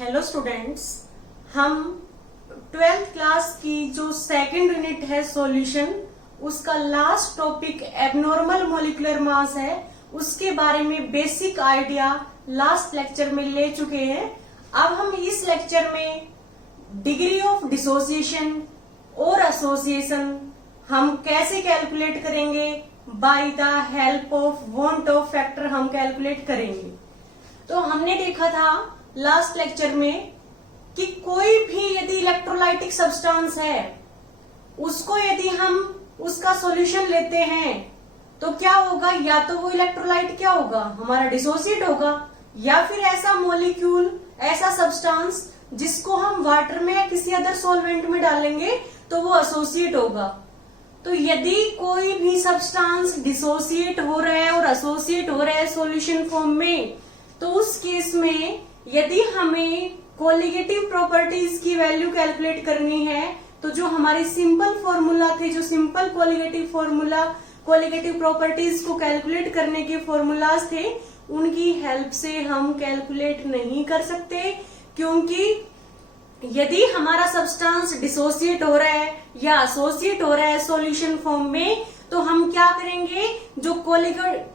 Hello students, हम 12th class की जो सेकंड यूनिट है सॉल्यूशन, उसका last topic abnormal molecular mass है। उसके बारे में बेसिक आइडिया लास्ट लेक्चर में ले चुके हैं। अब हम इस लेक्चर में डिग्री ऑफ डिसोसिएशन और एसोसिएशन हम कैसे कैलकुलेट करेंगे, by the help of van't Hoff factor हम कैलकुलेट करेंगे। तो हमने देखा था लास्ट लेक्चर में कि कोई भी यदि इलेक्ट्रोलाइटिक सब्सटेंस है, उसको यदि हम उसका सॉल्यूशन लेते हैं तो क्या होगा, या तो वो इलेक्ट्रोलाइट क्या होगा, हमारा डिसोसिएट होगा, या फिर ऐसा मॉलिक्यूल, ऐसा सब्सटेंस जिसको हम वाटर में या किसी अदर सॉल्वेंट में डालेंगे तो वो एसोसिएट होगा। तो यदि कोई भी सब्सटेंस डिसोसिएट हो रहा है और एसोसिएट हो रहा है सॉल्यूशन फॉर्म में, तो उस केस में यदि हमें कोलिगेटिव प्रॉपर्टीज की वैल्यू कैलकुलेट करनी है, तो जो हमारी सिंपल फॉर्मूला थे, जो सिंपल कोलिगेटिव प्रॉपर्टीज को कैलकुलेट करने के फॉर्मूलाज थे, उनकी हेल्प से हम कैलकुलेट नहीं कर सकते। क्योंकि यदि हमारा सब्सटेंस डिसोसिएट हो रहा है या एसोसिएट हो रहा है सॉल्यूशन फॉर्म में, तो हम क्या करेंगे, जो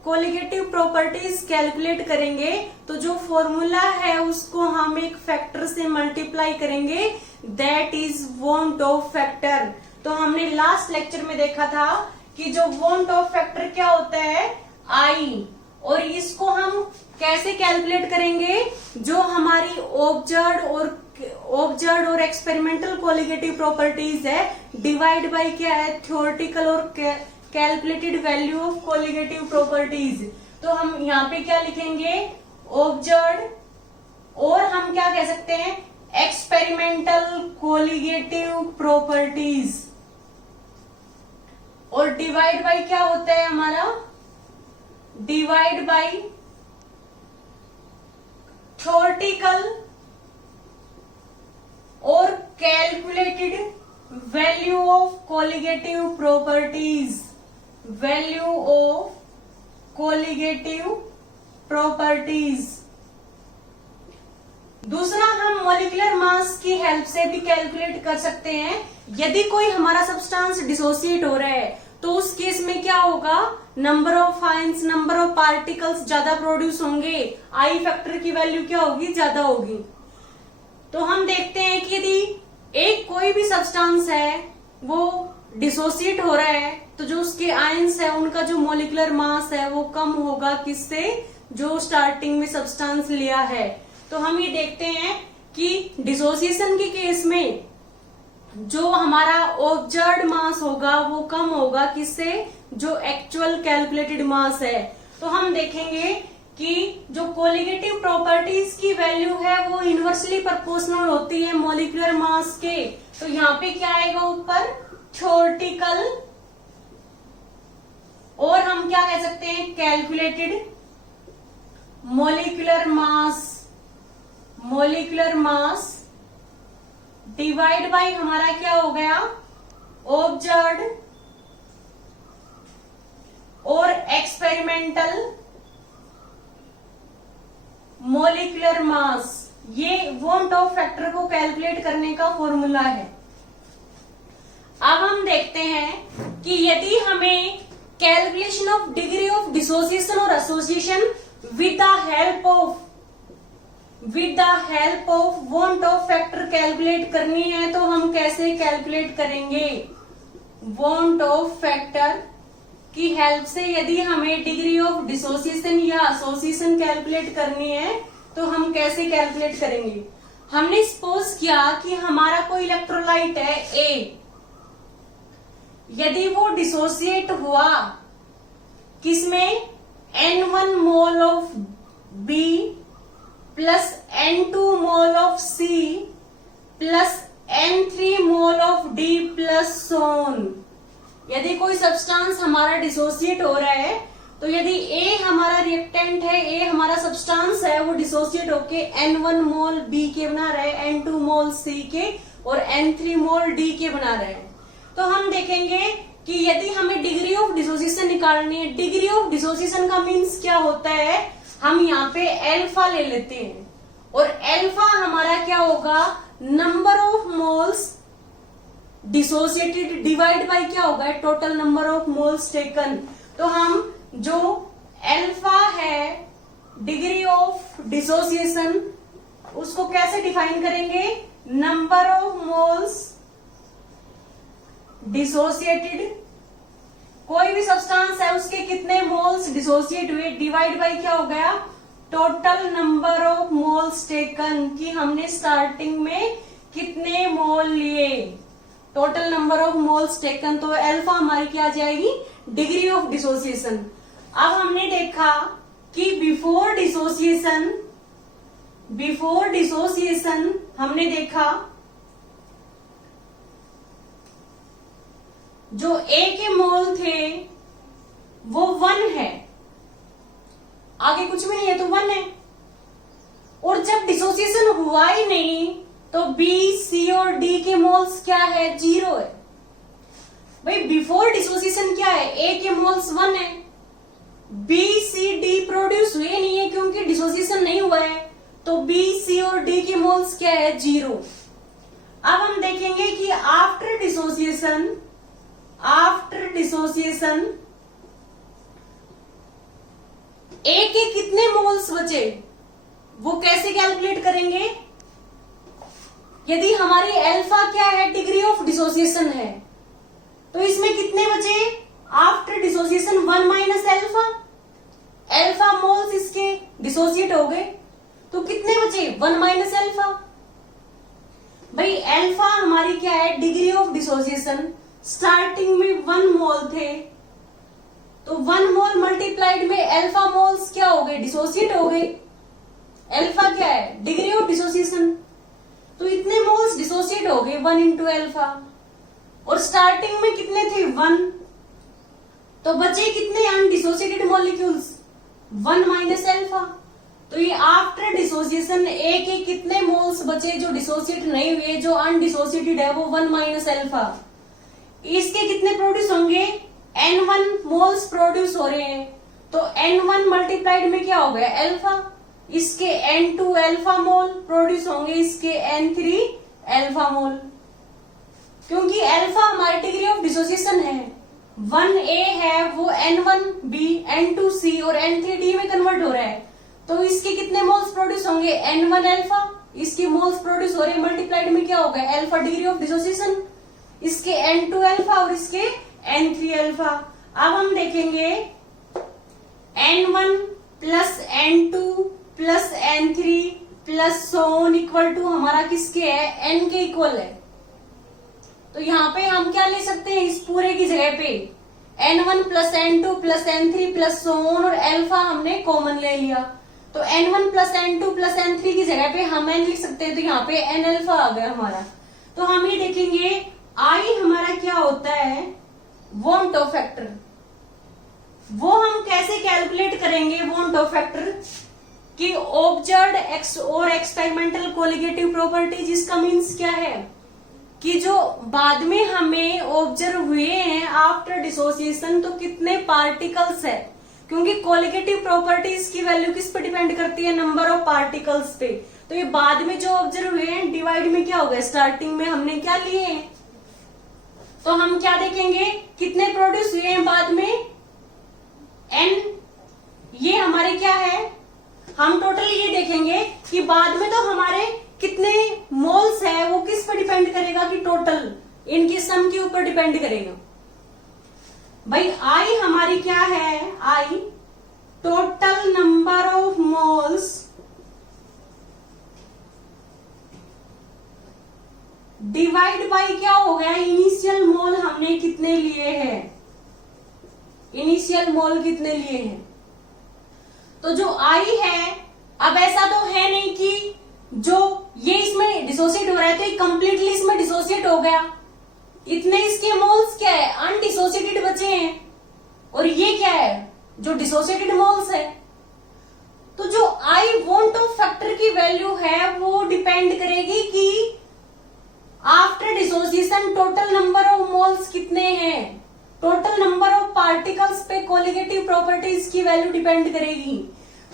कोलिगेटिव प्रॉपर्टीज कैलकुलेट करेंगे, तो जो फॉर्मूला है उसको हम एक फैक्टर से मल्टीप्लाई करेंगे, that is want Hoff factor. तो हमने लास्ट लेक्चर में देखा था कि जो वॉन्ट ऑफ फैक्टर क्या होता है, आई, और इसको हम कैसे कैलकुलेट करेंगे, जो हमारी ऑब्जर्व्ड और एक्सपेरिमेंटल कोलिगेटिव प्रॉपर्टीज है, डिवाइड बाय क्या है, थ्योरेटिकल और calculated value of colligative properties. तो हम यहाँ पे क्या लिखेंगे, ऑब्जर्व्ड, और हम क्या कह सकते हैं, एक्सपेरिमेंटल कोलिगेटिव प्रॉपर्टीज, और डिवाइड बाय क्या होता है हमारा, डिवाइड बाय थ्योरेटिकल और calculated value of colligative properties, value of colligative properties. दूसरा, हम मॉलिक्यूलर मास की हेल्प से भी कैलकुलेट कर सकते हैं। यदि कोई हमारा सब्सटेंस डिसोसिएट हो रहा है, तो उस केस में क्या होगा, number of ions, number of particles ज्यादा प्रोड्यूस होंगे, आई फैक्टर की वैल्यू क्या होगी, ज्यादा होगी। तो हम देखते हैं कि यदि एक कोई भी सब्सटेंस है वो डिसोसिएट हो रहा है, तो जो उसके आयंस है उनका जो मॉलिक्यूलर मास है वो कम होगा, किससे, जो स्टार्टिंग में सब्सटेंस लिया है। तो हम ये देखते हैं कि डिसोसिएशन के केस में जो हमारा ऑब्जर्व्ड मास होगा वो कम होगा, किससे, जो एक्चुअल कैलकुलेटेड मास है। तो हम देखेंगे कि जो कोलिगेटिव प्रॉपर्टीज की वैल्यू है वो इनवर्सली प्रोपोर्शनल होती है मॉलिक्यूलर मास के। तो यहाँ पे क्या आएगा ऊपर, थ्योरेटिकल, और हम क्या कह सकते हैं, calculated molecular mass divide by हमारा क्या हो गया, ऑब्जर्व्ड और एक्सपेरिमेंटल मॉलिक्यूलर मास। ये वॉन्ट ऑफ फैक्टर को कैलकुलेट करने का फॉर्मूला है। अब हम देखते हैं कि यदि हमें calculation of degree of dissociation और association with the help of van't Hoff factor calculate करनी है, तो हम कैसे कैलकुलेट करेंगे, वॉन्ट ऑफ फैक्टर की हेल्प से यदि हमें डिग्री ऑफ डिसोसिएशन या एसोसिएशन कैलकुलेट करनी है, तो हम कैसे कैलकुलेट करेंगे। हमने सपोज किया कि हमारा कोई इलेक्ट्रोलाइट है ए, यदि वो डिसोसिएट हुआ किसमें, N1 mole of B plus N2 mole of C plus N3 mole of D plus so on. यदि कोई सब्सटेंस हमारा डिसोसिएट हो रहा है, तो यदि A हमारा रिएक्टेंट है, A हमारा सब्सटेंस है, वो डिसोसिएट होके N1 मोल B के बना रहा है, N2 मोल C के और N3 मोल D के बना रहा है। तो हम देखेंगे कि यदि हमें डिग्री ऑफ डिसोसिएशन निकालनी है, डिग्री ऑफ डिसोसिएशन का मीन्स क्या होता है, हम यहाँ पे अल्फा ले लेते हैं और अल्फा हमारा क्या होगा, number of moles dissociated divide by क्या होगा, total number of moles taken. तो हम जो अल्फा है डिग्री ऑफ डिसोसिएशन उसको कैसे डिफाइन करेंगे, नंबर ऑफ मोल्स डिसोसिएटेड, कोई भी सब्सटेंस है उसके कितने मोल्स डिसोसिएट हुए डिवाइड बाय क्या हो गया, total number of moles taken, कि हमने स्टार्टिंग में कितने मोल लिए, total number of moles taken. तो अल्फा हमारी क्या आ जाएगी, डिग्री ऑफ डिसोसिएशन। अब हमने देखा कि बिफोर डिसोसिएशन हमने देखा जो ए के मोल थे वो 1 है, आगे कुछ भी नहीं है तो 1 है। और जब डिसोसिएशन हुआ ही नहीं तो बी, सी और डी के मोल्स क्या है, 0 है। भाई बिफोर डिसोसिएशन क्या है, ए के मोल्स 1 है, बी, सी, डी प्रोड्यूस हुए नहीं है क्योंकि डिसोसिएशन नहीं हुआ है, तो बी, सी और डी के मोल्स क्या है, 0। अब हम देखेंगे कि आफ्टर डिसोसिएशन ए के कितने मोल्स बचे, वो कैसे कैलकुलेट करेंगे, यदि हमारी अल्फा क्या है, डिग्री ऑफ डिसोसिएशन है, तो इसमें कितने बचे, after dissociation 1 minus alpha moles इसके डिसोसिएट हो गए, तो कितने बचे, 1 माइनस अल्फा। भाई अल्फा हमारी क्या है, डिग्री ऑफ डिसोसिएशन, स्टार्टिंग में 1 मोल थे, तो 1 मोल मल्टीप्लाइड में अल्फा मोल्स क्या हो गए, डिसोसिएट हो गए। अल्फा क्या है, डिग्री ऑफ डिसोसिएशन, तो इतने मोल्स डिसोसिएट हो गए 1 इंटू अल्फा, और स्टार्टिंग में कितने थे, 1, तो बचे कितने अनडिसोसिएटेड मॉलिक्यूल्स, 1 माइनस अल्फा। तो ये आफ्टर डिसोसिएशन ए के कितने मोल्स बचे जो डिसोसिएट नहीं हुए, जो अनडिसोसिएटेड है वो 1 माइनस अल्फा। इसके कितने प्रोड्यूस होंगे, N1 मोल्स प्रोड्यूस हो रहे हैं, तो N1 मल्टीप्लाइड में क्या हो गया, अल्फा, इसके N2 अल्फा मोल प्रोड्यूस होंगे, इसके N3 अल्फा मोल, क्योंकि अल्फा हमारी डिग्री ऑफ डिसोसिएशन है, 1A है वो N1B, N2C और N3D में कन्वर्ट हो रहा है, तो इसके कितने मोल्स प्रोड्यूस होंगे, N1 अल्फा, इसके मोल्स प्रोड्यूस हो रहे हैं, मल्टीप्लाइड में क्या होगा, अल्फा डिग्री ऑफ डिसोसिएशन, इसके N2 अल्फा और इसके N3 अल्फा। अब हम देखेंगे N1 plus N2 plus N3 plus so on equal to हमारा किसके है, N के इक्वल है। तो यहाँ पे हम क्या ले सकते हैं, इस पूरे की जगह पे N1 plus N2 plus N3 plus सोन और अल्फा हमने कॉमन ले लिया, तो N1 plus N2 plus N3 की जगह पे हम N लिख सकते हैं, तो यहाँ पे N अल्फा आ गया हमारा। तो हम ये देखेंगे I हमारा क्या होता है, वॉन्ट ऑफ फैक्टर, वो हम कैसे कैलकुलेट करेंगे, वॉन्ट ऑफ फैक्टर कि ऑब्जर्व्ड एक्स और एक्सपेरिमेंटल कोलिगेटिव प्रॉपर्टीज, इसका मीन्स क्या है कि जो बाद में हमें ऑब्जर्व हुए हैं आफ्टर डिसोसिएशन, तो कितने पार्टिकल्स है, क्योंकि कोलिगेटिव प्रॉपर्टीज की वैल्यू किस पे डिपेंड करती है, नंबर ऑफ पार्टिकल्स पे। तो ये बाद में जो ऑब्जर्व हुए हैं डिवाइड में क्या हो गया, स्टार्टिंग में हमने क्या लिए हैं, तो हम क्या देखेंगे, कितने प्रोड्यूस हुए हैं बाद में, N, ये हमारे क्या है, हम टोटल ये देखेंगे कि बाद में तो हमारे कितने मोल्स है वो किस पर डिपेंड करेगा, कि टोटल इनकी सम के ऊपर डिपेंड करेगा। भाई I हमारी क्या है, I total number of moles divide by क्या हो गया, इनिशियल मोल हमने कितने लिए हैं, इनिशियल मोल कितने लिए हैं। तो जो I है, अब ऐसा तो है नहीं कि जो ये इसमें डिसोसिएट हो रहा है तो ये कंप्लीटली इसमें डिसोसिएट हो गया, इतने इसके मोल्स क्या है, अनडिसोसिएटेड बचे हैं, और ये क्या है, जो डिसोसिएटेड मोल्स है। तो जो I वॉन्ट ऑफ फैक्टर की वैल्यू है वो डिपेंड करेगी कि after dissociation total number of moles कितने हैं, टोटल नंबर ऑफ पार्टिकल्स पे कोलिगेटिव प्रॉपर्टीज की वैल्यू डिपेंड करेगी।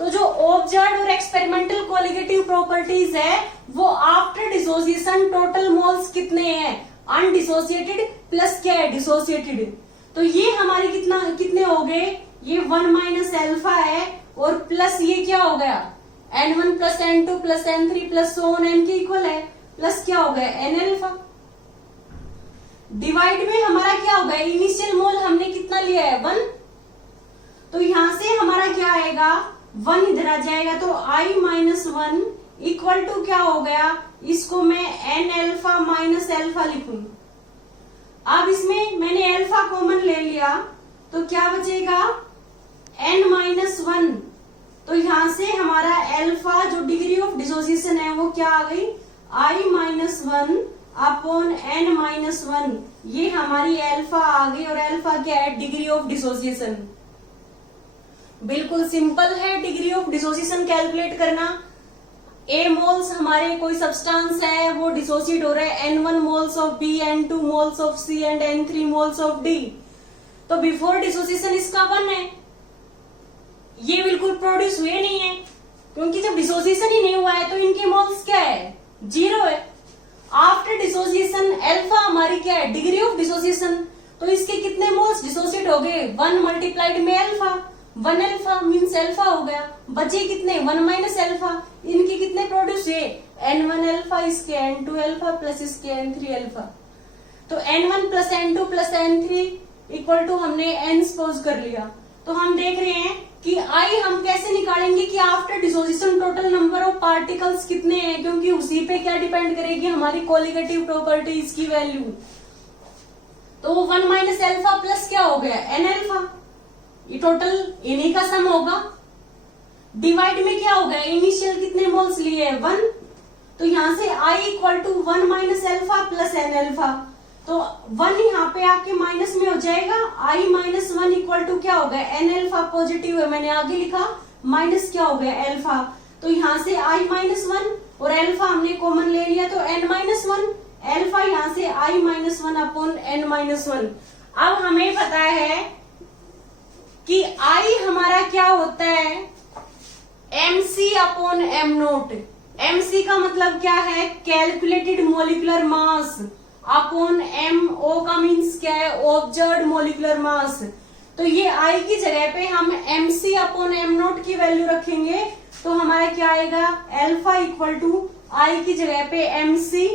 तो जो ऑब्जर्व्ड और एक्सपेरिमेंटल कोलिगेटिव प्रॉपर्टीज है वो आफ्टर डिसोसिएशन टोटल मोल्स कितने हैं, अनडिसोसिएटेड प्लस क्या है, डिसोसिएटेड। तो ये हमारे कितने हो गए, ये 1 माइनस एल्फा है और प्लस ये क्या हो गया, N1 plus N2 plus N3 plus so on N के इक्वल है, प्लस क्या हो गया N अल्फा। डिवाइड में हमारा क्या होगा, इनिशियल मोल हमने कितना लिया है 1, तो यहां से हमारा क्या आएगा 1 इधर आ जाएगा, तो I माइनस 1 इक्वल टू क्या हो गया, इसको मैं N अल्फा माइनस अल्फा लिखूं। अब इसमें मैंने अल्फा कॉमन ले लिया तो क्या बचेगा N माइनस 1, तो यहां से हमारा अल्फा जो डिग्री ऑफ डिसोसिएशन है वो क्या आ गई I minus 1 upon N minus 1, ये हमारी अल्फा आ गई। और अल्फा क्या है, डिग्री ऑफ डिसोसिएशन। बिल्कुल सिंपल है डिग्री ऑफ डिसोसिएशन कैलकुलेट करना। A मोल्स हमारे कोई सब्सटेंस है वो डिसोसिएट हो रहा है N1 moles of B, N2 moles of C and N3 moles of D, तो बिफोर डिसोसिएशन इसका 1 है, ये बिल्कुल प्रोड्यूस हुए नहीं है क्योंकि जब डिसोसिएशन ही नहीं हुआ है तो इनके मोल्स क्या है, 0 है। आफ्टर डिसोसिएशन अल्फा हमारी क्या है, डिग्री ऑफ डिसोसिएशन, तो इसके कितने मोल्स डिसोसिएट हो गए 1 मल्टीप्लाइड में अल्फा, 1 अल्फा मीन्स अल्फा हो गया, बचे कितने 1 माइनस अल्फा, इनके कितने प्रोड्यूस हुए N1 अल्फा, इसके N2 अल्फा प्लस इसके N3 अल्फा, तो N1 plus N2 plus N3 equal to हमने N सपोज कर लिया। तो हम देख रहे हैं कि I हम कैसे निकालेंगे कि after dissociation total number of particles कितने हैं, क्योंकि उसी पे क्या डिपेंड करेगी हमारी कोलिगेटिव प्रॉपर्टीज की वैल्यू। तो 1 माइनस अल्फा प्लस क्या हो गया N अल्फा, ये टोटल इन्हीं का सम होगा। डिवाइड में क्या होगा, इनिशियल कितने मोल्स लिए 1, तो यहां से I equal to 1 minus alpha plus N alpha, तो 1 यहाँ पे आके माइनस में हो जाएगा, I माइनस 1 इक्वल टू क्या हो गया N अल्फा, पॉजिटिव है मैंने आगे लिखा, माइनस क्या हो गया अल्फा, तो यहाँ से I माइनस 1 और अल्फा हमने कॉमन ले लिया तो N माइनस 1, अल्फा यहाँ से I minus 1 upon N minus 1। अब हमें पता है कि I हमारा क्या होता है MC upon M note. MC का मतलब क्या है, calculated molecular mass, upon MO का मीन्स क्या है, ऑब्जर्व्ड मोलिकुलर मास। तो ये I की जगह पे हम MC अपॉन M नोट की वैल्यू रखेंगे तो हमारा क्या आएगा, अल्फा इक्वल टू I की जगह पे MC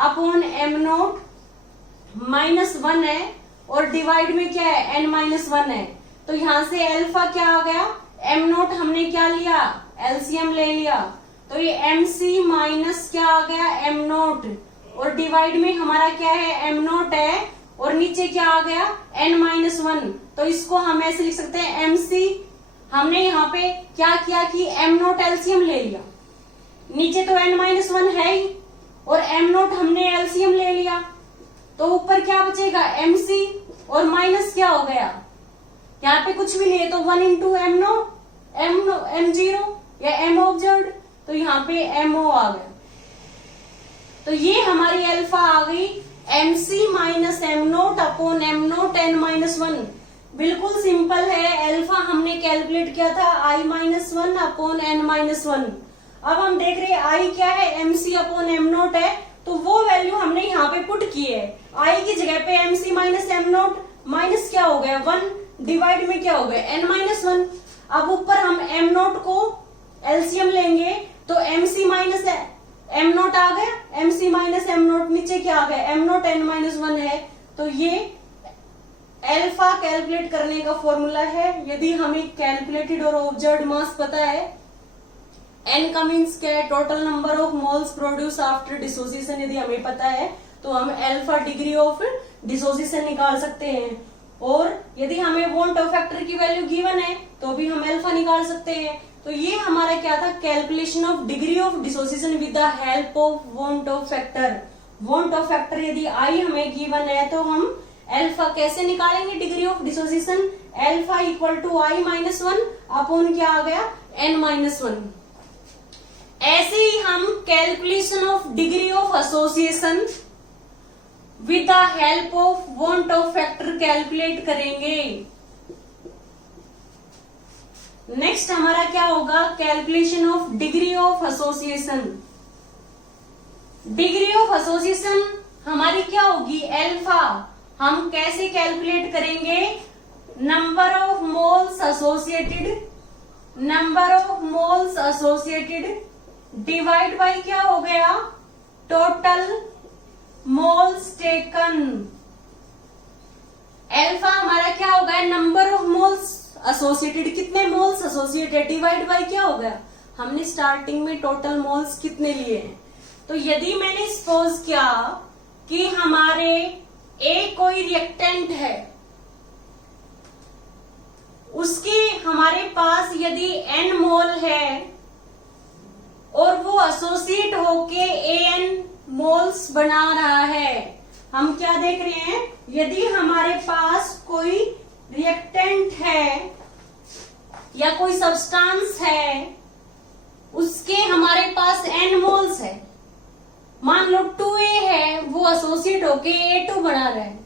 upon M note minus 1 है और डिवाइड में क्या है N माइनस 1 है, तो यहां से अल्फा क्या आ गया, M नोट हमने क्या लिया, एलसीएम ले लिया, तो ये MC माइनस क्या आ गया M नोट और डिवाइड में हमारा क्या है M नोट है और नीचे क्या आ गया N माइनस 1, तो इसको हम ऐसे लिख सकते हैं MC। हमने यहाँ पे क्या किया कि M नोट एलसीएम ले लिया, नीचे तो N माइनस 1 है ही और M नोट हमने एलसीएम ले लिया, तो ऊपर क्या बचेगा MC और माइनस क्या हो गया, यहाँ पे कुछ भी नहीं है तो 1 इंटू M0 या M ऑब्जर्व्ड, तो यहाँ पे MO आ गया, तो ये हमारी अल्फा आ गई MC minus M naught upon M note N minus 1। बिल्कुल सिंपल है, अल्फा हमने कैलकुलेट किया था I minus 1 upon N minus 1। अब हम देख रहे हैं I क्या है, MC अपॉन M नोट है, तो वो वैल्यू हमने यहाँ पे पुट की है, I की जगह पे MC minus M note minus क्या हो गया 1, डिवाइड में क्या हो गया N माइनस 1। अब ऊपर हम M नोट को एलसीएम लेंगे तो MC माइनस M नोट आ गया, MC माइनस M नोट, नीचे क्या आ गया M नोट N माइनस 1 है, तो ये अल्फा कैलकुलेट करने का फॉर्मूला है। यदि हमें कैलकुलेटेड और ऑब्जर्व्ड मास पता है, N का मीन्स क्या है, total number of moles produce after dissociation, यदि हमें पता है तो हम अल्फा डिग्री ऑफ डिसोसिएशन निकाल सकते हैं। और यदि हमें वॉन्ट ऑफ फैक्टर की वैल्यू गिवन है तो भी हम अल्फा निकाल सकते हैं। तो ये हमारा क्या था, calculation of degree of dissociation with the help of van't Hoff factor. Van't Hoff factor यदि I हमें गिवन है तो हम अल्फा कैसे निकालेंगे degree of dissociation, alpha equal to I minus 1 upon क्या आ गया N माइनस 1। ऐसे ही हम calculation of degree of association with the help of van't Hoff factor calculate करेंगे। नेक्स्ट हमारा क्या होगा, calculation of degree of association. Degree of association हमारी क्या होगी, अल्फा। हम कैसे कैलकुलेट करेंगे, number of moles associated, number of moles associated divide by क्या हो गया, टोटल मोल्स टेकन। अल्फा हमारा क्या होगा, नंबर ऑफ मोल्स एसोसिएटेड, कितने मोल्स एसोसिएटेड, डिवाइड बाय क्या हो गया, हमने स्टार्टिंग में टोटल मोल्स कितने लिए हैं। तो यदि मैंने सपोज किया कि हमारे ए कोई रिएक्टेंट है, उसके हमारे पास यदि एन मोल है और वो एसोसिएट होके एन मोल्स बना रहा है, हम क्या देख रहे हैं, यदि हमारे पास कोई रिएक्टेंट है या कोई सब्सटेंस है, उसके हमारे पास एन मोल्स है, मान लो 2A है, वो एसोसिएट होके A2 बना रहा है,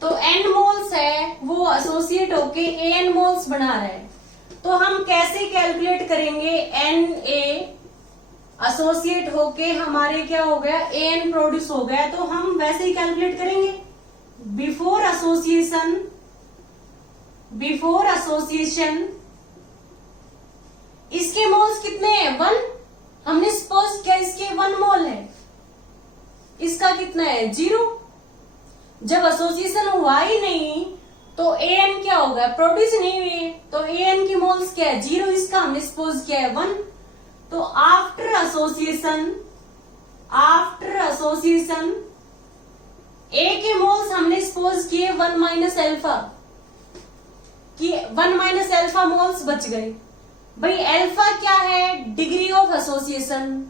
तो N मोल्स है, वो एसोसिएट होके AN मोल्स बना रहा है। तो हम कैसे कैलकुलेट करेंगे, Na एसोसिएट होके हमारे क्या हो गया, AN प्रोड्यूस हो गया, तो हम वैसे ही कैलकुलेट करेंगे। बिफोर एसोसिएशन, बिफोर एसोसिएशन इसके मोल्स कितने हैं, 1। हमने सपोज किया इसके 1 मोल है, इसका कितना है, 0। जब एसोसिएशन हुआ ही नहीं तो AN क्या होगा, प्रोड्यूस नहीं हुए, तो AN की मोल्स क्या है, 0, इसका हमने सपोज किया है 1। तो after association, after association A के मोल्स हमने सपोज किए 1 माइनस अल्फा, कि 1 माइनस अल्फा मोल्स बच गए। भाई अल्फा क्या है, डिग्री ऑफ एसोसिएशन,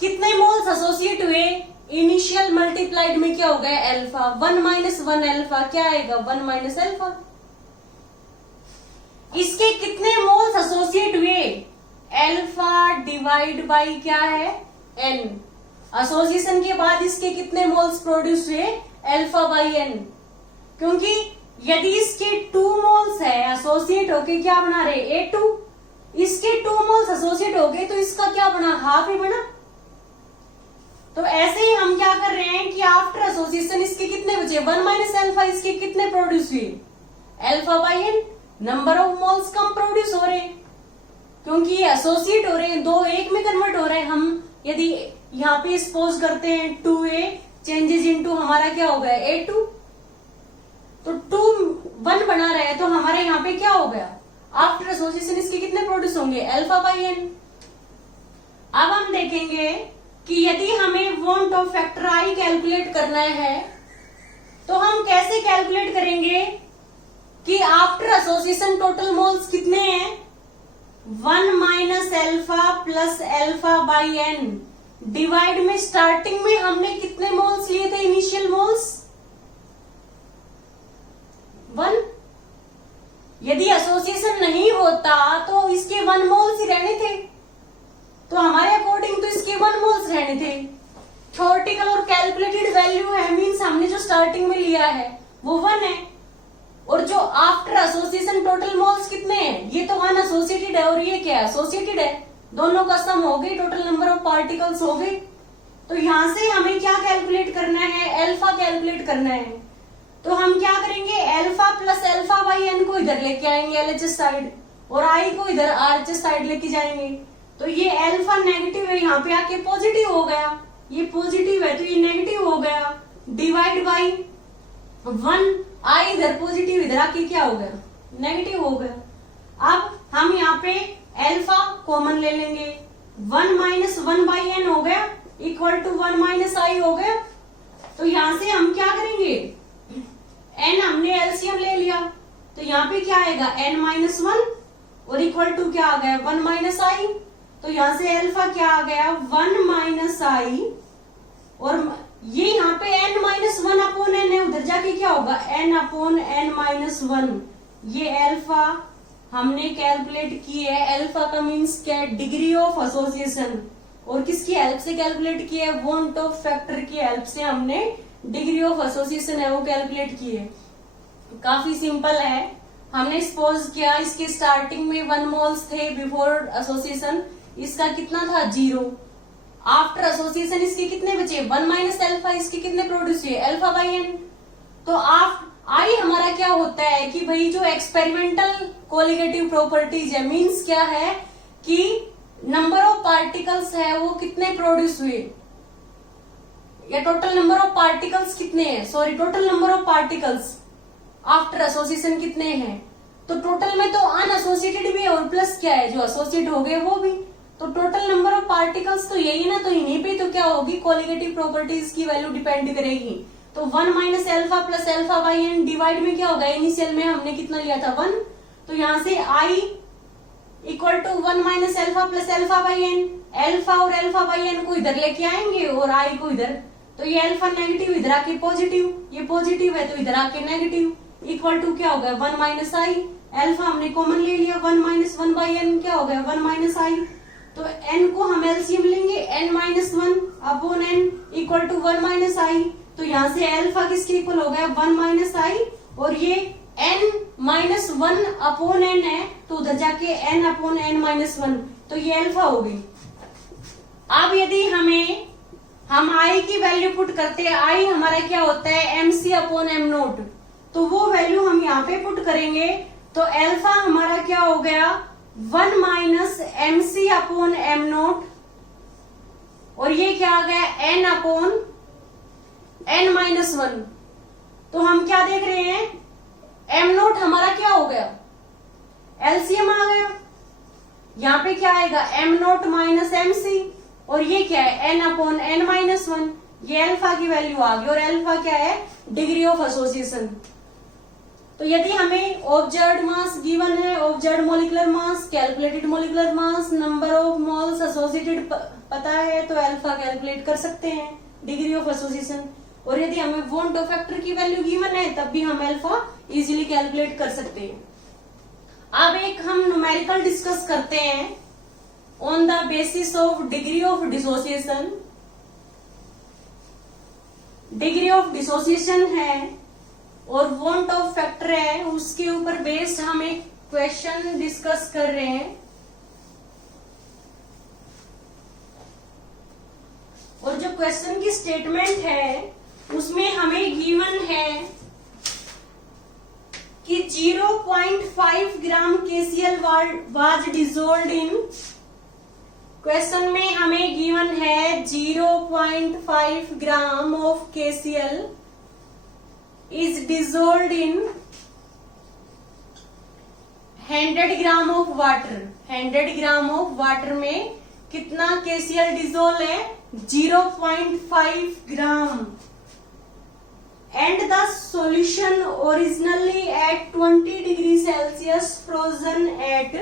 कितने मोल्स एसोसिएट हुए, इनिशियल मल्टीप्लाइड में क्या हो गया, अल्फा। 1 माइनस 1 अल्फा क्या आएगा, 1 माइनस अल्फा। इसके कितने मोल्स एसोसिएट हुए, अल्फा डिवाइड बाई क्या है, एन। एसोसिएशन के बाद इसके कितने मोल्स प्रोड्यूस हुए, अल्फा बाई एन। क्योंकि यदि इसके 2 मोल्स है एसोसिएट होके क्या बना रहे, A2, इसके 2 मोल्स एसोसिएट हो गए तो इसका क्या बना, हाफ ही बना। तो ऐसे ही हम क्या कर रहे हैं कि आफ्टर एसोसिएशन इसके कितने बचे, 1 माइनस अल्फा, इसके कितने प्रोड्यूस हुए, alpha by n. Number of moles कम प्रोड्यूस हो रहे हैं क्योंकि ये एसोसिएट हो रहे हैं, 2 1 में कन्वर्ट हो रहे हैं। हम यदि यहाँ पे सपोज करते हैं 2A चेंजेस इनटू हमारा क्या हो गया, A2, तो 2 1 बना रहे हैं, तो हमारे यहाँ पे क्या हो गया, आफ्टर एसोसिएशन इसके कितने प्रोड्यूस होंगे, अल्फा बाई एन। अब हम देखेंगे कि यदि हमें want Hoff factor I calculate करना है तो हम कैसे कैलकुलेट करेंगे कि आफ्टर एसोसिएशन टोटल मोल्स कितने हैं, 1 minus alpha plus alpha by n divide में स्टार्टिंग में हमने कितने मोल्स लिए थे, इनिशियल मोल्स 1। यदि एसोसिएशन नहीं होता तो इसके 1 मोल्स ही रहने थे, तो हमारे अकॉर्डिंग तो इसके 1 मोल्स रहने थे। थ्योरेटिकल और कैलकुलेटेड वैल्यू है, मीन्स हमने जो स्टार्टिंग में लिया है वो 1 है, और जो आफ्टर एसोसिएशन टोटल मोल्स कितने हैं, ये तो अनएसोसिएटेड है और ये क्या है, एसोसिएटेड है, दोनों का सम हो गई, टोटल नंबर ऑफ पार्टिकल्स हो गए। तो यहां से हमें क्या कैलकुलेट करना है, अल्फा कैलकुलेट करना है। तो हम क्या करेंगे, alpha plus alpha by n को इधर लेके आएंगे LHS साइड, और आई को इधर RHS साइड लेके जाएंगे। तो ये अल्फा नेगेटिव है, यहाँ पे आके पॉजिटिव हो गया, ये पॉजिटिव है तो ये नेगेटिव हो गया, डिवाइड बाई 1, आई इधर पॉजिटिव, इधर आके क्या हो गया, नेगेटिव हो गया। अब हम यहाँ पे अल्फा कॉमन ले लेंगे, 1 माइनस 1 बाई एन हो गया इक्वल टू 1 माइनस आई हो गया। तो यहां से हम क्या करेंगे, एन हमने एलसीएम ले लिया, तो यहाँ पे क्या आएगा, n माइनस 1 और इक्वल टू क्या आ गया, 1 माइनस आई। तो यहां से अल्फा क्या आ गया, 1 माइनस आई, और ये यहाँ पे n माइनस 1 अपॉन एन है, उधर जाके क्या होगा, n अपॉन n माइनस 1। ये अल्फा हमने कैलकुलेट की है, अल्फा का मीन्स क्या है, डिग्री ऑफ एसोसिएशन, और किसकी हेल्प से कैलकुलेट की है, वॉन्ट ऑफ फैक्टर की हेल्प से हमने डिग्री ऑफ एसोसिएशन है वो कैलकुलेट की है। काफी सिंपल है, हमने सपोज किया इसके स्टार्टिंग में 1 मोल्स थे बिफोर एसोसिएशन, इसका कितना था 0। आफ्टर एसोसिएशन इसके कितने बचे 1 माइनस अल्फा, इसके कितने प्रोड्यूस हुए अल्फा बाई एन। तो आई हमारा क्या होता है कि भाई जो एक्सपेरिमेंटल कोलिगेटिव प्रॉपर्टीज है, मीन्स क्या है कि नंबर ऑफ पार्टिकल्स है वो कितने प्रोड्यूस हुए, या टोटल नंबर ऑफ पार्टिकल्स कितने हैं, sorry total number of particles after association कितने हैं। तो टोटल में तो अनएसोसिएटेड भी है और प्लस क्या है जो एसोसिएट हो गए वो भी, तो टोटल नंबर ऑफ पार्टिकल्स तो यही ना, तो इन्हीं पे तो क्या होगी कोलिगेटिव प्रॉपर्टीज की वैल्यू डिपेंड करेगी। तो 1 minus alpha plus alpha by n divide में क्या होगा, इनिशियल में हमने कितना लिया था 1, तो यहाँ से i equal to 1 minus alpha plus alpha by n. Alpha और अल्फा बाई एन को इधर लेके आएंगे और आई को इधर, तो ये अल्फा नेगेटिव इधर आके पॉजिटिव, ये पॉजिटिव है तो इधर आके नेगेटिव, इक्वल टू क्या हो गया 1 माइनस आई। अल्फा हमने कॉमन ले लिया, 1 माइनस 1 बाई एन क्या हो गया 1 माइनस आई। तो n को हम एलसीएम लेंगे, n minus 1 upon n equal to 1 minus i. तो यहाँ से अल्फा किसके इक्वल हो गया 1 माइनस आई, और ये n माइनस 1 अपॉन n है तो उधर जाके n अपॉन n माइनस 1, तो ये अल्फा हो गई। अब यदि हम i की वैल्यू पुट करते हैं, i हमारा क्या होता है mc अपॉन m नोट, तो वो वैल्यू हम यहाँ पे पुट करेंगे, तो अल्फा हमारा क्या हो गया 1 minus mc upon m note, और ये क्या आ गया n अपॉन n माइनस 1। तो हम क्या देख रहे हैं m नोट हमारा क्या हो गया एलसीएम आ गया, यहाँ पे क्या आएगा m नोट माइनस mc, और ये क्या है n अपॉन n माइनस 1, ये अल्फा की वैल्यू आ गई, और अल्फा क्या है डिग्री ऑफ एसोसिएशन। तो यदि हमें ऑब्जर्व्ड मास गिवन है, observed molecular mass, calculated molecular mass, number of moles associated पता है तो अल्फा कैलकुलेट कर सकते हैं डिग्री ऑफ एसोसिएशन, और यदि हमें वॉन टू फैक्टर की वैल्यू गिवन है तब भी हम अल्फा इजीली कैलकुलेट कर सकते हैं। अब एक हम न्यूमेरिकल डिस्कस करते हैं on the basis of degree of dissociation. Degree of dissociation है और वॉन्ट ऑफ फैक्टर है, उसके ऊपर बेस्ड हम एक क्वेश्चन डिस्कस कर रहे हैं। और जो क्वेश्चन की स्टेटमेंट है उसमें हमें गिवन है कि 0.5 ग्राम KCl was dissolved in, question में हमें गिवन है 0.5 gram of KCl is dissolved in 100 gram of water. 100 gram of water में कितना KCl डिसॉल्व है 0.5 ग्राम, and the solution originally at 20 degrees Celsius frozen at,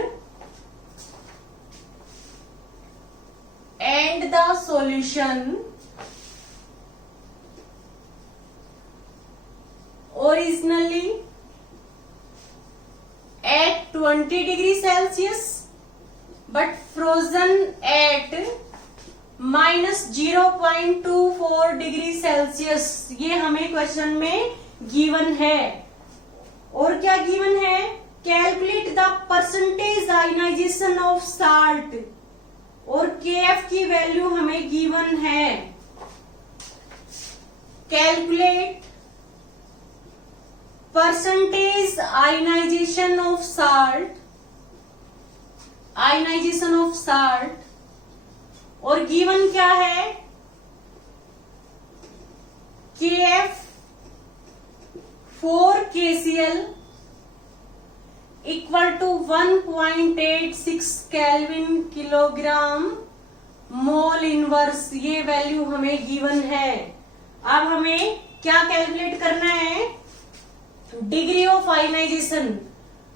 and the solution originally at 20 degrees Celsius but frozen at minus 0.24 degree Celsius, ये हमें question में given है। और क्या given है calculate the percentage ionization of salt, और KF की वैल्यू हमें गिवन है। Calculate percentage ionization of salt, ionization of salt, और गिवन क्या है KF 4 KCl equal to 1.86 kelvin kilogram mole inverse, ये वैल्यू हमें गिवन है। अब हमें क्या कैलकुलेट करना है डिग्री ऑफ आयनाइजेशन,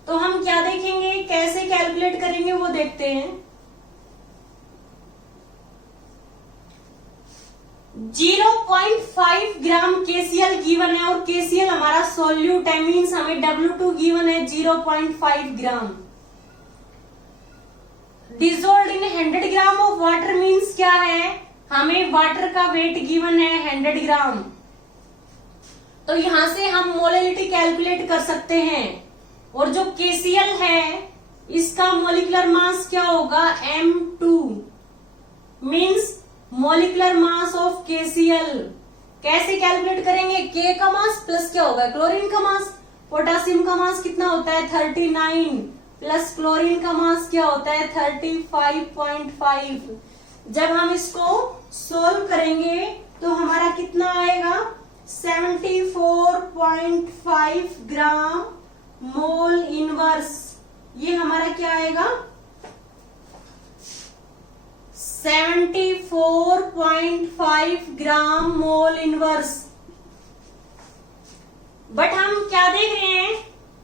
तो हम क्या देखेंगे कैसे कैलकुलेट करेंगे वो देखते हैं। 0.5 ग्राम KCl गिवन है और KCl हमारा सोल्यूट है, मीन्स हमें W2 गिवन है 0.5 gram. Dissolved in 100 gram of water means क्या है हमें वाटर का वेट गिवन है 100 ग्राम। तो यहां से हम मोलैलिटी कैलकुलेट कर सकते हैं और जो KCl है इसका मॉलिक्यूलर मास क्या होगा, M2 means molecular mass of KCl। कैसे कैलकुलेट करेंगे, K का मास प्लस क्या होगा, क्लोरीन का मास। पोटासियम का मास कितना होता है 39 प्लस क्लोरीन का मास क्या होता है 35.5। जब हम इसको सोल्व करेंगे तो हमारा कितना आएगा 74.5 ग्राम मोल इनवर्स। ये हमारा क्या आएगा 74.5 ग्राम मोल इनवर्स। बट हम क्या देख रहे हैं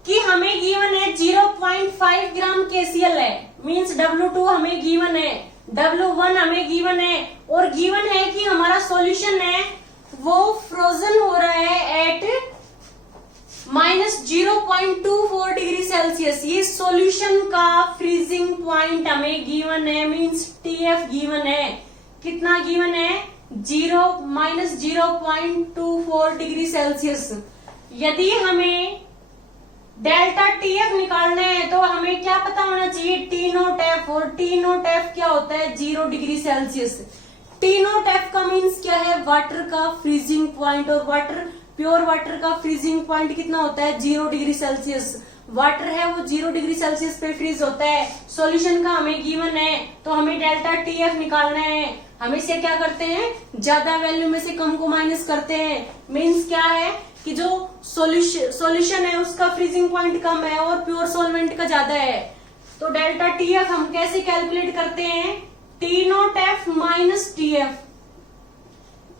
कि हमें गिवन है 0.5 ग्राम KCl है, मींस W2 हमें गिवन है, W1 हमें गिवन है, और गिवन है कि हमारा सॉल्यूशन है वो फ्रोजन हो रहा है एट -0.24 डिग्री सेल्सियस। ये सॉल्यूशन का फ्रीजिंग पॉइंट हमें गिवन है, मींस TF गिवन है। कितना गिवन है -0.24 डिग्री सेल्सियस। यदि हमें डेल्टा TF निकालना है तो हमें क्या पता होना चाहिए T0F, और T0F क्या होता है 0 डिग्री सेल्सियस। T0F का मीन्स क्या है, वाटर का फ्रीजिंग पॉइंट, और वाटर प्योर वाटर का फ्रीजिंग पॉइंट कितना होता है 0 डिग्री सेल्सियस। वाटर है वो 0 डिग्री सेल्सियस पे फ्रीज होता है। सॉल्यूशन का हमें गिवन है तो हमें डेल्टा TF निकालना है। हमेशा क्या करते हैं, ज्यादा वैल्यू में से कम को माइनस करते हैं। मीन्स क्या है कि जो सॉल्यूशन है उसका फ्रीजिंग पॉइंट कम है और प्योर सॉल्वेंट का ज्यादा है। तो डेल्टा TF हम कैसे कैलकुलेट करते हैं, T0F माइनस TF।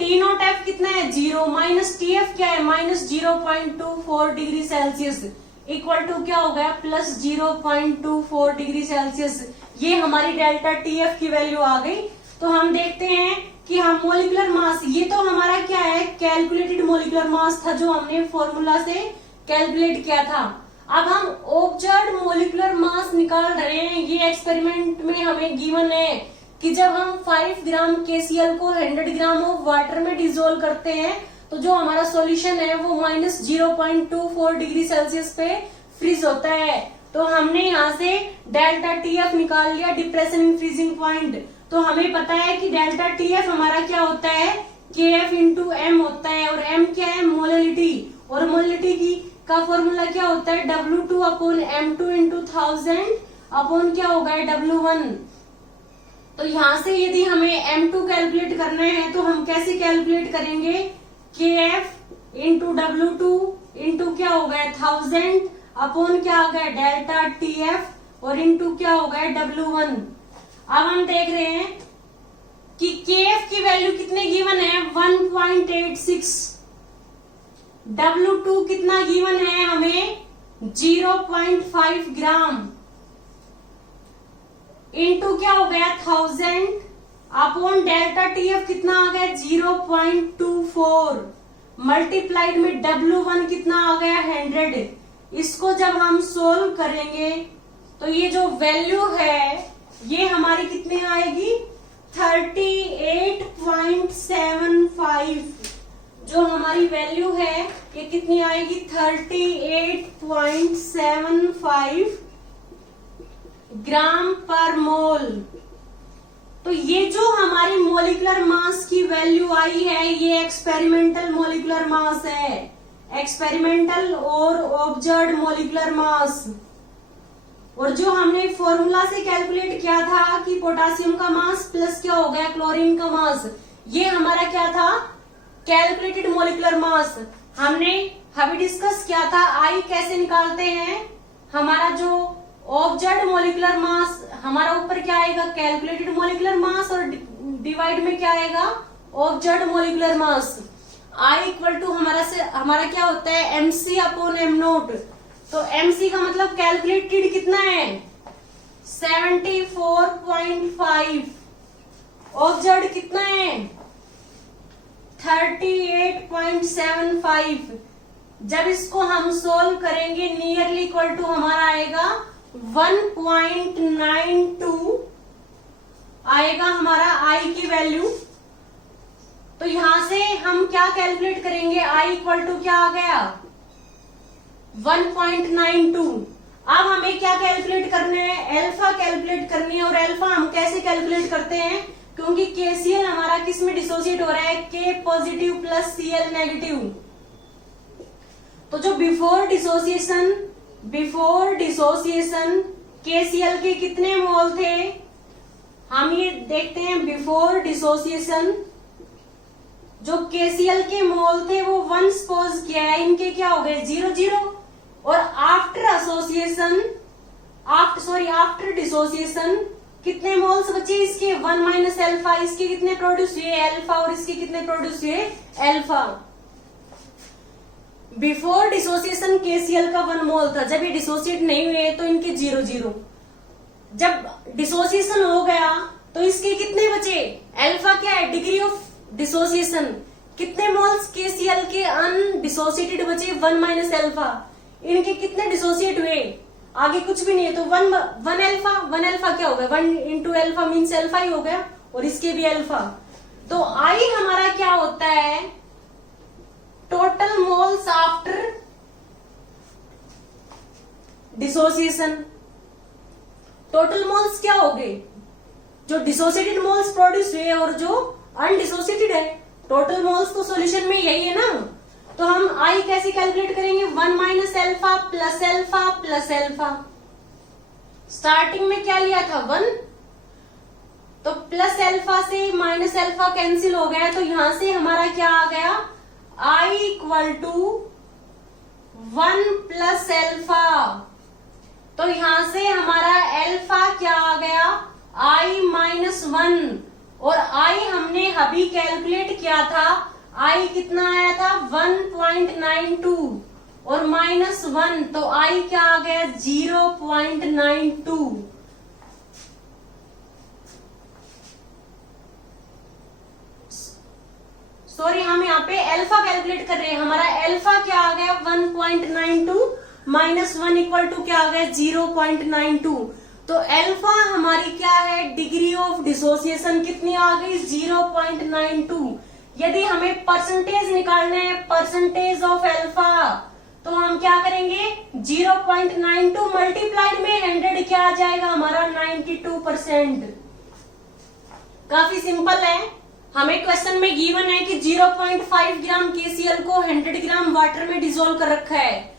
T0F कितना है 0, माइनस TF क्या है -0.24 डिग्री सेल्सियस, इक्वल टू क्या हो गया +0.24 डिग्री सेल्सियस। ये हमारी डेल्टा TF की वैल्यू आ गई। तो हम देखते हैं कि हम मोलिकुलर मास, ये तो हमारा क्या है कैलकुलेटेड मोलिकुलर मास था जो हमने फॉर्मूला से कैलकुलेट किया था। अब हम ऑब्जर्व्ड मोलिकुलर मास निकाल रहे हैं। ये एक्सपेरिमेंट में हमें गिवन है कि जब हम 5 ग्राम KCl को 100 ग्राम ऑफ वाटर में डिसोल्व करते हैं तो जो हमारा सॉल्यूशन है वो -0.24 डिग्री सेल्सियस पे फ्रीज होता है। तो हमने यहाँ से डेल्टा TF निकाल लिया, डिप्रेशन इन फ्रीजिंग पॉइंट। तो हमें पता है कि डेल्टा TF हमारा क्या होता है KF इंटू M होता है, और M क्या है मोलिलिटी, और मोलिलिटी की का फॉर्मूला क्या होता है W2 upon M2 into 1000 upon क्या होगा W1। तो यहाँ से यदि हमें M2 कैलकुलेट करना है तो हम कैसे कैलकुलेट करेंगे, KF इंटू W2 इंटू क्या हो गया 1000 अपॉन क्या हो गया डेल्टा TF और इंटू क्या हो गया W1। अब हम देख रहे हैं कि KF की वैल्यू कितने गिवन है 1.86, W2 कितना गिवन है हमें 0.5 ग्राम इंटू क्या हो गया 1000 अपॉन डेल्टा TF कितना आ गया 0.24 मल्टीप्लाइड में W1 कितना आ गया 100। इसको जब हम सोल्व करेंगे तो ये जो वैल्यू है ये हमारी कितनी आएगी 38.75। जो हमारी वैल्यू है ये कितनी आएगी 38.75 ग्राम पर मोल। तो ये जो हमारी मोलिकुलर मास की वैल्यू आई है ये एक्सपेरिमेंटल मोलिकुलर मास है, एक्सपेरिमेंटल और ऑब्जर्व्ड मोलिकुलर मास। और जो हमने फॉर्मूला से कैलकुलेट किया था कि पोटासियम का मास प्लस क्या हो गया क्लोरीन का मास, ये हमारा क्या था कैलकुलेटेड मोलिकुलर मास। हमने अभी डिस्कस किया था आई कैसे निकालते हैं, हमारा जो ऑब्जर्व्ड मोलिकुलर मास हमारा ऊपर क्या आएगा कैलकुलेटेड मोलिकुलर मास और डिवाइड में क्या आएगा observed molecular mass. I equal to हमारा क्या होता है MC अपॉन M0। तो MC का मतलब कैलकुलेटेड कितना है 74.5, ऑब्जर्व्ड कितना है 38.75। जब इसको हम सोल्व करेंगे नियरली इक्वल टू हमारा आएगा 1.92 आएगा हमारा आई की वैल्यू। तो यहां से हम क्या कैलकुलेट करेंगे आई इक्वल टू क्या आ गया 1.92। अब हमें क्या कैलकुलेट करना है, अल्फा कैलकुलेट करनी है। और अल्फा हम कैसे कैलकुलेट करते हैं, क्योंकि KCl हमारा किस में डिसोसिएट हो रहा है, K positive plus Cl negative. तो जो बिफोर डिसोसिएशन KCl के कितने मोल थे, हम ये देखते हैं। बिफोर डिसोसिएशन जो KCl के मोल थे वो 1 सपोज किया है, इनके क्या हो गए 0 0। और आफ्टर डिसोसिएशन कितने मोल्स बचे इसके, 1 माइनस अल्फा। इसके कितने प्रोड्यूस हुए अल्फा, और इसके कितने प्रोड्यूस हुए अल्फा। बिफोर डिसोसिएशन KCl का 1 मोल था, जब ये डिसोसिएट नहीं हुए तो इनके 0 0। जब डिसोसिएशन हो गया तो इसके कितने बचे, अल्फा क्या है डिग्री ऑफ डिसोसिएशन, कितने मोल्स KCl के अनडिसोसिएटेड बचे 1 माइनस अल्फा। इनके कितने डिसोसिएट हुए, आगे कुछ भी नहीं है तो 1 अल्फा क्या हो गया, 1 इंटू अल्फा मीन्स अल्फा ही हो गया, और इसके भी अल्फा। तो आई हमारा क्या होता है, total moles after dissociation. Total moles क्या हो गए, जो डिसोसिएटेड मोल्स प्रोड्यूस हुए और जो अनडिसोसिएटेड है। टोटल मोल्स तो सॉल्यूशन में यही है ना। तो हम आई कैसे कैलकुलेट करेंगे, 1 minus alpha plus alpha plus alpha. Starting में क्या लिया था 1, तो प्लस अल्फा से माइनस अल्फा कैंसिल हो गया, तो यहां से हमारा क्या आ गया, आई इक्वल टू 1 प्लस अल्फा। तो यहां से हमारा अल्फा क्या आ गया, आई माइनस 1। और आई हमने अभी कैलकुलेट किया था, आई कितना आया था 1.92 और माइनस 1, तो आई क्या आ गया 0.92। सॉरी, हम यहाँ पे अल्फा कैलकुलेट कर रहे हैं। हमारा अल्फा क्या आ गया 1.92 माइनस 1 इक्वल टू क्या आ गया 0.92। तो अल्फा हमारी क्या है, डिग्री ऑफ डिसोसिएशन कितनी आ गई 0.92। यदि हमें परसेंटेज निकालना है, परसेंटेज ऑफ अल्फा, तो हम क्या करेंगे 0.92 मल्टीप्लाइड में 100 क्या आ जाएगा हमारा 92%। काफी सिंपल है। हमें क्वेश्चन में गिवन है कि 0.5 ग्राम KCl को 100 ग्राम वाटर में डिसोल्व कर रखा है।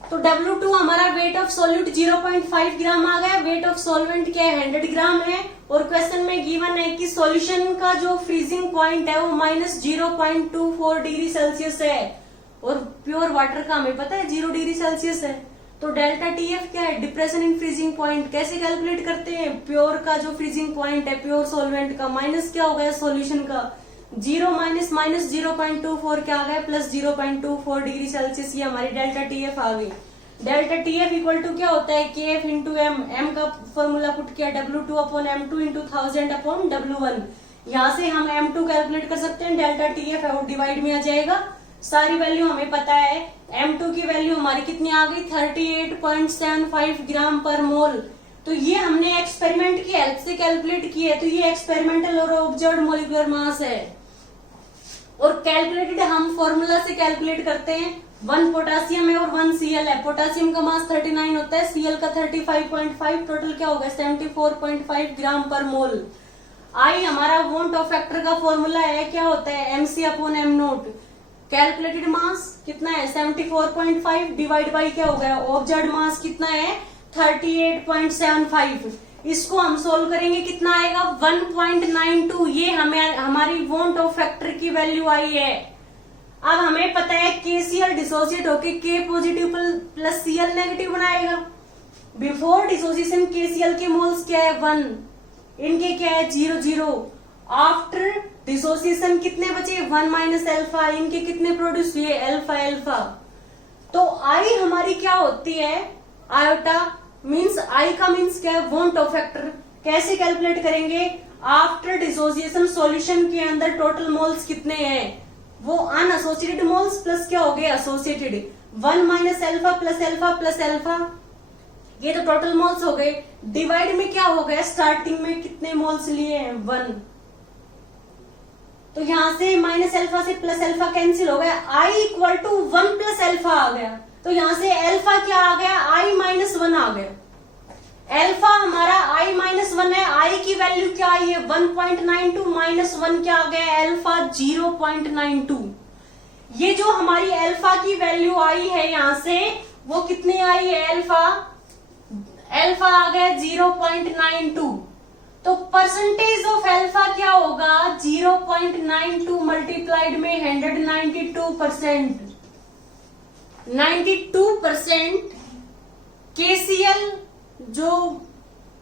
तो W2 हमारा वेट ऑफ सॉल्यूट 0.5 ग्राम आ गया, वेट ऑफ सॉल्वेंट क्या है 100 ग्राम है। और क्वेश्चन में गिवन है कि सॉल्यूशन का जो फ्रीजिंग पॉइंट है वो -0.24 डिग्री सेल्सियस है, और प्योर वाटर का हमें पता है 0 डिग्री सेल्सियस है। तो डेल्टा TF क्या है, डिप्रेशन इन फ्रीजिंग पॉइंट। कैसे कैलकुलेट करते हैं, प्योर का जो फ्रीजिंग पॉइंट है प्योर सॉल्वेंट का माइनस क्या हो गया सॉल्यूशन का, 0 माइनस 0.24 क्या आ गया प्लस 0.24 डिग्री सेल्सियस। ये हमारी डेल्टा TF आ गई। डेल्टा TF इक्वल टू क्या होता है KF इंटू M का फॉर्मूला पुट किया W2 upon M2 into 1000 upon W1। यहाँ से हम M2 कैलकुलेट कर सकते हैं, डेल्टा TF है वो डिवाइड में आ जाएगा। सारी वैल्यू हमें पता है। M2 की वैल्यू हमारी कितनी आ गई 38.75 ग्राम पर मोल। तो ये हमने एक्सपेरिमेंट की हेल्प से कैलकुलेट की है। तो ये एक्सपेरिमेंटल और ऑब्जर्व्ड मोलिकुलर मास है, और कैलकुलेटेड हम फॉर्मूला से कैलकुलेट करते हैं। 1 पोटासियम है और 1 Cl है। पोटासियम का मास 39 होता है, Cl का 35.5, टोटल क्या होगा 74.5 ग्राम पर मोल। आई हमारा वोंट ऑफ फैक्टर का फॉर्मूला है, क्या होता है MC upon M naught. Calculated mass कितना है 74.5 डिवाइड बाई क्या हो गया ऑब्जर्व्ड मास कितना है 38.75। इसको हम सोल्व करेंगे, कितना आएगा 1.92। ये हमें हमारी वोंट ऑफ फैक्टर की वैल्यू आई है। अब हमें पता है KCl डिसोसिएट होके K positive plus Cl negative बनाएगा। बिफोर डिसोसिएशन KCl के मोल्स क्या है 1, इनके क्या है 0 0। आफ्टर डिसोसिएशन कितने बचे 1 माइनस अल्फा, इनके कितने प्रोड्यूस हुए अल्फा अल्फा। तो आई हमारी क्या होती है आयोटा, मीन्स आई का मीन्स क्या है वोंट ऑफ फैक्टर। कैसे कैलकुलेट करेंगे, आफ्टर डिसोसिएशन सॉल्यूशन के अंदर टोटल मोल्स कितने हैं, वो अनएसोसिएटेड मोल्स प्लस क्या हो गए associated, 1 minus alpha plus alpha plus alpha, ये तो टोटल मोल्स हो गए। डिवाइड में क्या हो गया, स्टार्टिंग में कितने मोल्स लिए हैं 1, तो यहां से माइनस अल्फा से प्लस अल्फा कैंसिल हो गया, आई इक्वल टू 1 प्लस अल्फा आ गया। तो यहां से अल्फा क्या आ गया, I-1 आ गया। अल्फा हमारा I-1 है, I की वैल्यू क्या आई है 1.92, -1 क्या आ गया अल्फा 0.92। ये जो हमारी अल्फा की वैल्यू आई है यहां से वो कितनी आई है, अल्फा आ गया 0.92। तो परसेंटेज ऑफ अल्फा क्या होगा 0.92 मल्टीप्लाइड में 192%। 92% KCl जो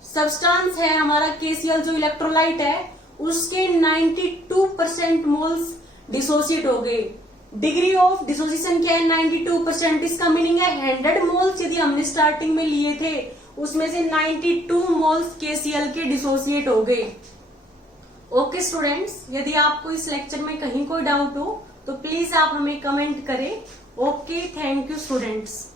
सब्सटेंस है हमारा, KCl जो इलेक्ट्रोलाइट है उसके 92% मोल्स डिसोसिएट हो गए। डिग्री ऑफ डिसोसिएशन क्या है 92%। इसका मीनिंग है 100 मोल्स यदि हमने स्टार्टिंग में लिए थे उसमें से 92 मोल्स KCl के डिसोसिएट हो गए। ओके स्टूडेंट्स, यदि आपको इस लेक्चर में कहीं कोई डाउट हो तो प्लीज आप हमें कमेंट करें। Okay, thank you students.